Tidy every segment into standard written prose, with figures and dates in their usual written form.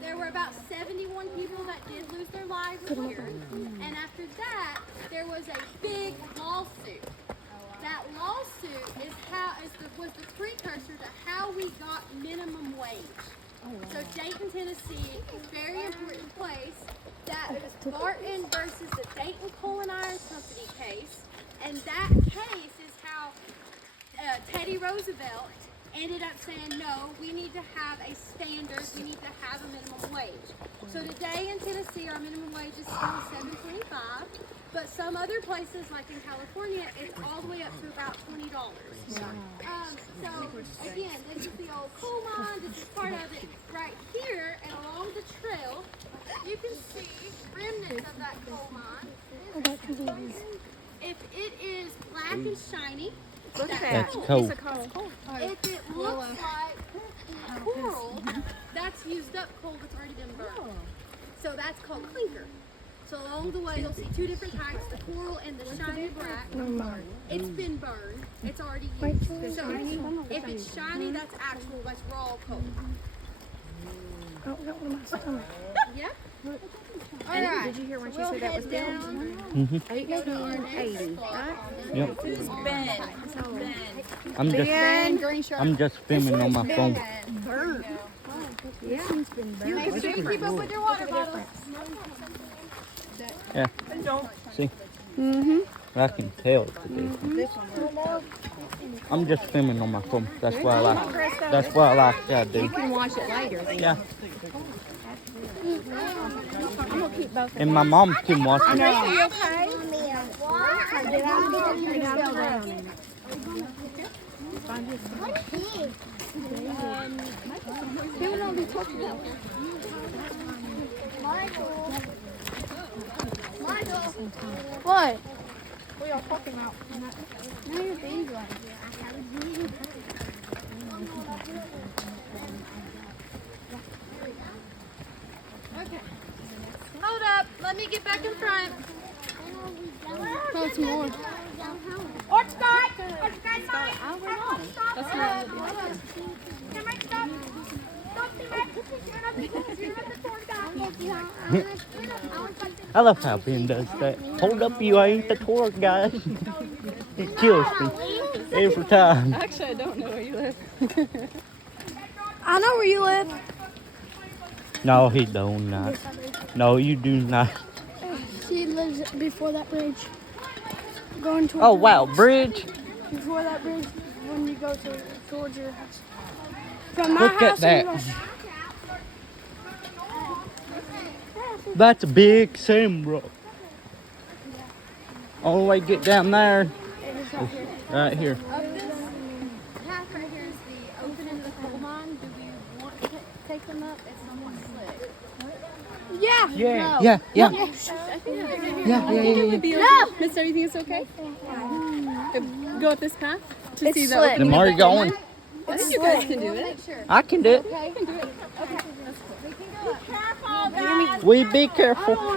There were about 71 people that did lose their lives here. And after that, there was a big lawsuit. That lawsuit was the precursor to how we got minimum wage. So Dayton, Tennessee, very important place. That was Barton versus the Dayton Coal and Iron Company case. And that case is how Teddy Roosevelt ended up saying, no, we need to have a standard, we need to have a minimum wage. So today in Tennessee, our minimum wage is still $7.25, but some other places, like in California, it's all the way up to about $20. So again, this is the old coal mine, this is part of it right here, and along the trail, you can see remnants of that coal mine. If it is black and shiny, Look at That's that. coal. It's a coal. if it looks like coral, that's used up coal that's already been burned. So that's called clinker. So along the way, you'll see two different types, the coral and the shiny black. It's been burned. It's already used. So if it's shiny, that's actual, that's raw coal. Yeah? All right. Did you hear when she said that was built? Mm-hmm. 1880, right? Yep. Who's Ben? I'm just filming on my phone. Burnt. Yeah. Make sure you keep up with your water bottles. Yeah. See? I can tell today. I'm just filming on my phone. That's why I like. That's why I like that, You dude. can wash it later. Yeah. And my mom can watch it. What? We are talking about. Now you're being like. Okay. Hold up. Let me get back in front. Oh, it's more. I love how Ben does that. Hold up, you ain't the tour guide. It kills me every time. Actually, I don't know where you live. I know where you live. No, he do not. No, you do not. She lives before that bridge. Going towards Oh wow, bridge. before that bridge when you go towards your house. From my Look at house that. and That's a big Sambro. Only way to get down there is right here. This path right here is the opening of the coal mine. Do we want to take them up? It's somewhat slick. Yeah. Yeah, yeah, yeah. No. Mister, you think it's okay? Go up this path to see the slick. The more you're going, I think you guys can do it. I can do it. We be careful. I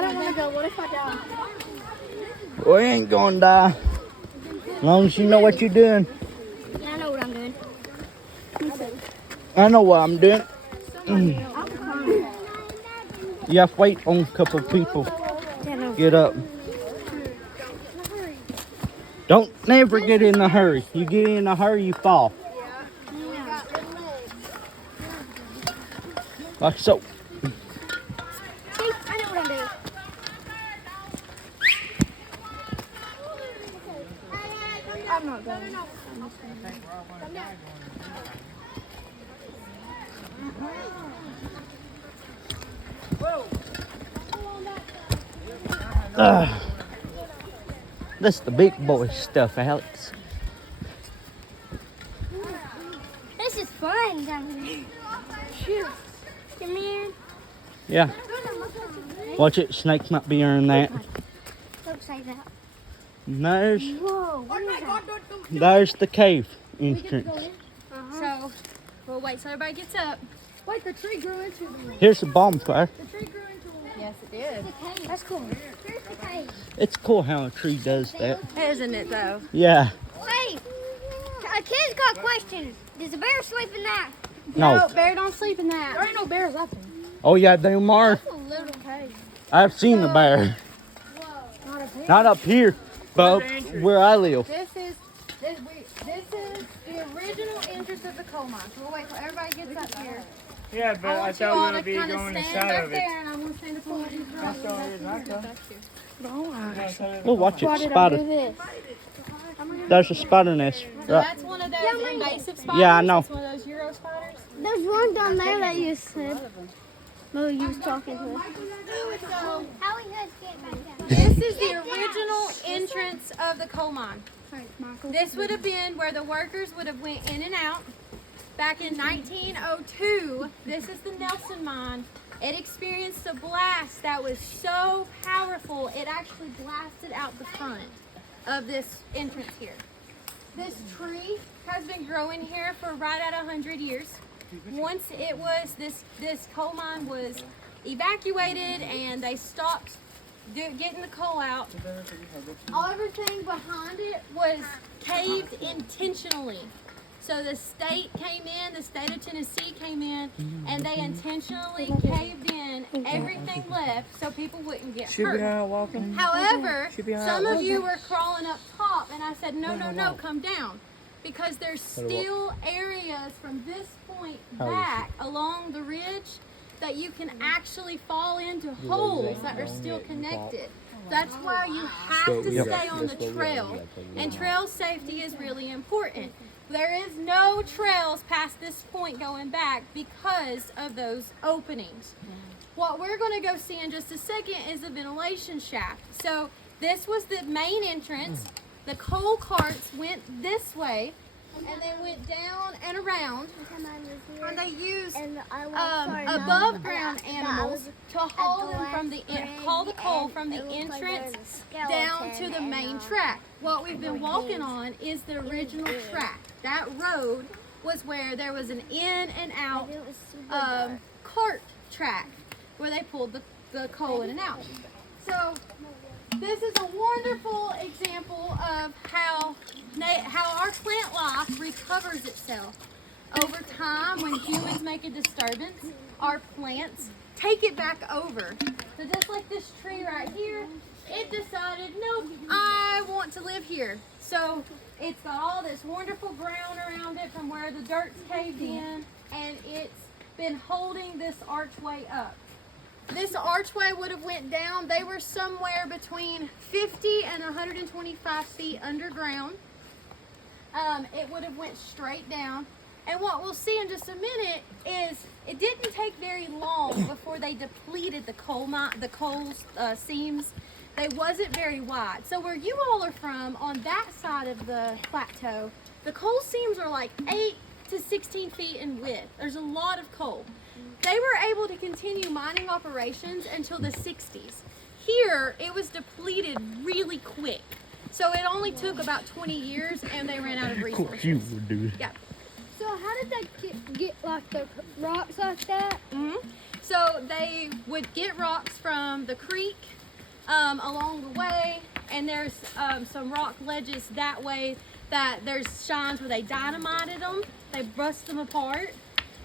don't want to go. What if I die? We ain't gonna die. As long as you know what you're doing. Yeah, I know what I'm doing. I know what I'm doing. You have to wait on a couple people. Get up. Don't never get in a hurry. You get in a hurry, you fall. Like so. See, I know what I'm doing. I'm not going. That's the big boy stuff, Alex. This is fun down here. Shoot. Come here. Yeah. Watch it. Snakes might be in that. Don't say that. And there's Whoa, what is that? there's the cave entrance. So, we'll wait till everybody gets up. Wait, the tree grew into the Here's the bonfire. The tree grew into a Yes, it did. That's cool. Here's the cave. It's cool how a tree does that. Isn't it though? Yeah. Hey, a kid's got a question. Does a bear sleep in that No. Bear don't sleep in that. There ain't no bears up there. Oh yeah, them are. It's a little cave. I've seen the bear. Not a bear. Not up here, but where I live. This is the original entrance of the coal mine. So we'll wait till everybody gets up here. Yeah, but I I want you thought we all were to gonna be kind of going stand inside back of it. there, and I'm going to stand up on these That's the only reason I come. We'll watch Why it did I do spotted. this? There's a spider nest. So Right. that's one of those invasive spiders. Yeah, I know. That's one of those Euro spiders. There's one down there that you said. Well, you was talking to us. So How we guys get back down? this is the original entrance of the coal mine. This would have been where the workers would have went in and out. Back in 1902, this is the Nelson mine. It experienced a blast that was so powerful, it actually blasted out the front of this entrance here. This tree has been growing here for right at 100 years. Once it was, this coal mine was evacuated and they stopped getting the coal out. Everything behind it was caved intentionally. So the state came in, the state of Tennessee came in, and they intentionally caved in everything left so people wouldn't get Should be hurt. out walking. However, Should be all some right. of you were crawling up top, and I said, no, come down. Because there's still areas from this point back along the ridge that you can actually fall into holes that are still connected. That's why you have to stay on the trail, and trail safety is really important. There is no trails past this point going back because of those openings. What we're going to go see in just a second is the ventilation shaft. So this was the main entrance. The coal carts went this way, and they went down and around, and they used above ground animals to haul them from haul the coal from the entrance down to the main track. What we've been walking on is the original track. That road was where there was an in and out cart track where they pulled the coal in and out. So this is a wonderful example of how our plant life recovers itself. Over time, when humans make a disturbance, our plants take it back over. So just like this tree right here, it decided, nope, I want to live here. So it's got all this wonderful ground around it from where the dirt's caved in, and it's been holding this archway up. This archway would have went down. They were somewhere between 50 and 125 feet underground. It would have went straight down. And what we'll see in just a minute is it didn't take very long before they depleted the coal seams. They wasn't very wide. So where you all are from, on that side of the plateau, the coal seams are like 8 to 16 feet in width. There's a lot of coal. They were able to continue mining operations until the 60s. Here, it was depleted really quick. So it only took about 20 years and they ran out of resources. You would do. Yeah. So how did they get like the rocks like that? So they would get rocks from the creek along the way, and there's some rock ledges that way that there's shines where they dynamited them, they bust them apart,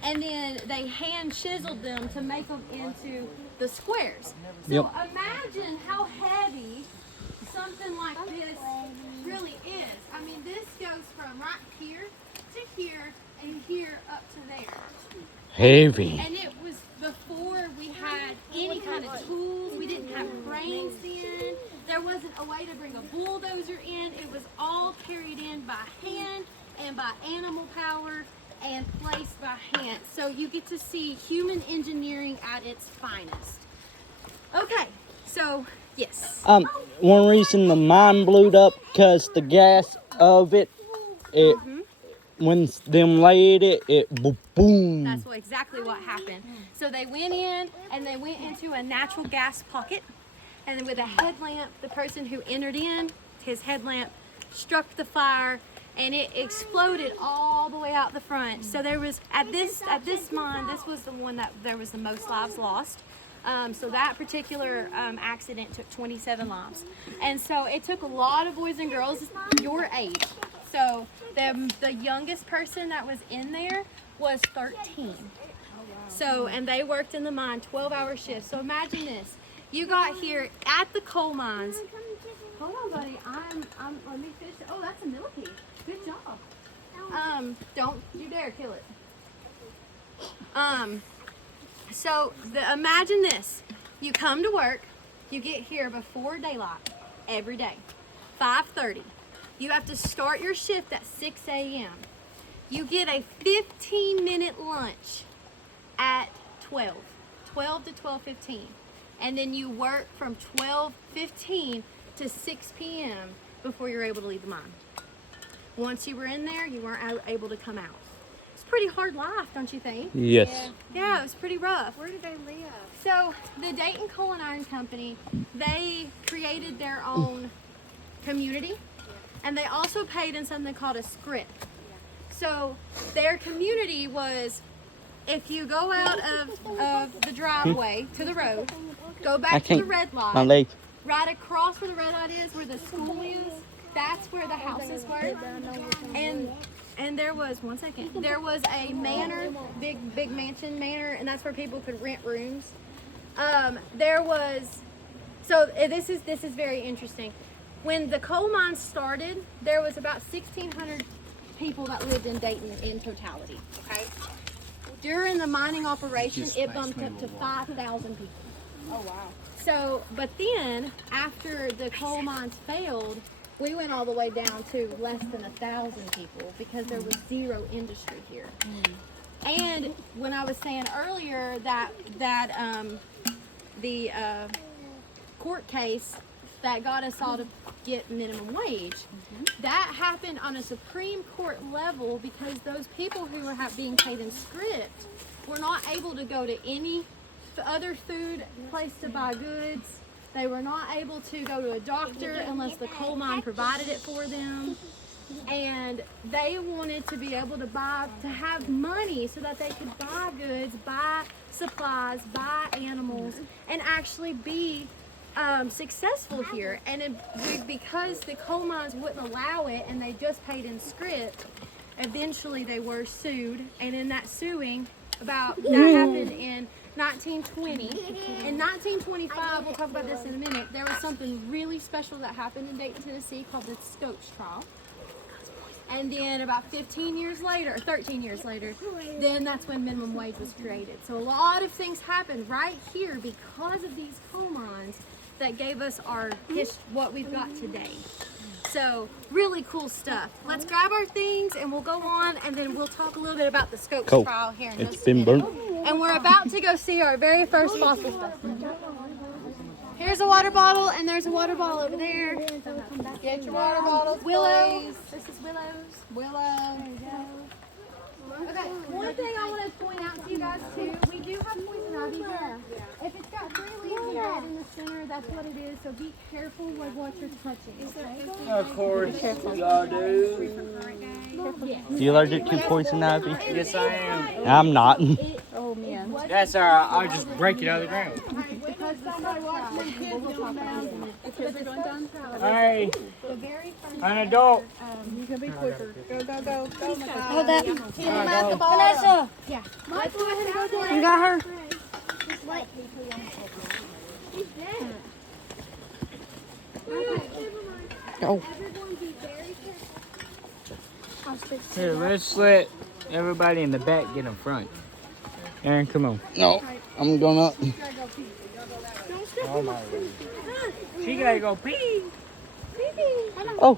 and then they hand chiseled them to make them into the squares. So imagine how heavy something like this really is. I mean, this goes from right here to here and here up to there. Heavy. And it was before we had any kind of tools. We didn't have cranes then. There wasn't a way to bring a bulldozer in. It was all carried in by hand and by animal power and placed by hand. So you get to see human engineering at its finest. Okay, so yes. One reason the mine blew up because the gas of it, when them laid it boom. That's exactly what happened. So they went in and they went into a natural gas pocket, and then with a headlamp, the person who entered in, his headlamp struck the fire, and it exploded all the way out the front. So there was at this mine, this was the one that there was the most lives lost. So that particular accident took 27 lives, and so it took a lot of boys and girls your age. So the youngest person that was in there was 13. So, and they worked in the mine 12-hour shifts. So imagine this. You got here at the coal mines. Hold on, buddy. Let me fish. Oh, that's a millipede. Good job. Don't you dare kill it. So imagine this. You come to work, you get here before daylight every day, 5:30. You have to start your shift at 6 a.m. You get a 15-minute lunch at 12 to 12:15. And then you work from 12:15 to 6 p.m. before you're able to leave the mine. Once you were in there, you weren't able to come out. It's a pretty hard life, don't you think? Yes. Yeah, it was pretty rough. Where did they live? So the Dayton Coal and Iron Company, they created their own community, and they also paid in something called a script. So their community was, if you go out of the driveway to the road, go I back to the can't. red My light, leg. right across where the red light is, where the school is, that's where the houses were. And there was, one second, there was a manor, big mansion manor, and that's where people could rent rooms. There was, so this is very interesting. When the coal mines started, there was about 1,600 people that lived in Dayton in totality, okay? During the mining operation, it bumped up to 5,000 people. Oh wow. So, but then after the coal mines failed, we went all the way down to less than 1,000 people because there was zero industry here. And when I was saying earlier that the court case that got us all to get minimum wage, that happened on a Supreme Court level because those people who were being paid in script were not able to go to any other food place to buy goods. They were not able to go to a doctor unless the coal mine provided it for them. And they wanted to be able to have money so that they could buy goods, buy supplies, buy animals, and actually be successful here. And because the coal mines wouldn't allow it and they just paid in script, eventually they were sued. And in that suing, that happened in 1920. In 1925, we'll talk about this in a minute, there was something really special that happened in Dayton, Tennessee called the Stokes Trial. And then about 13 years later, then that's when minimum wage was created. So a lot of things happened right here because of these coal mines that gave us what we've got today. So really cool stuff. Let's grab our things and we'll go on, and then we'll talk a little bit about the Stokes Cool. Trial here in It's just a been minute. burnt. And we're about to go see our very first fossil specimen. Here's a water bottle, and there's a water bottle over there. Get your water bottles, Willow. please. This is Willow's. Willow. Okay, one thing I want to point out to you guys too, we do have poison ivy here. If it's got 3 leaves red in the center, that's what it is, so be careful with what you're touching, okay? Of course, y'all do. You allergic to poison ivy? Yes, I am. I'm not. Oh man. That's alright. I'll just break it out of the ground. Because the The kids are going down. Hey, very first an adult. You can be quicker. Go, go, go, go, Michael. Hold that. An adult. Vanessa, Let's go ahead and go down. you got her. Oh. Everyone be very careful. Here, let's let everybody in the back get in front. Aaron, come on. No, I'm going up. Oh my. She gotta go pee. Oh.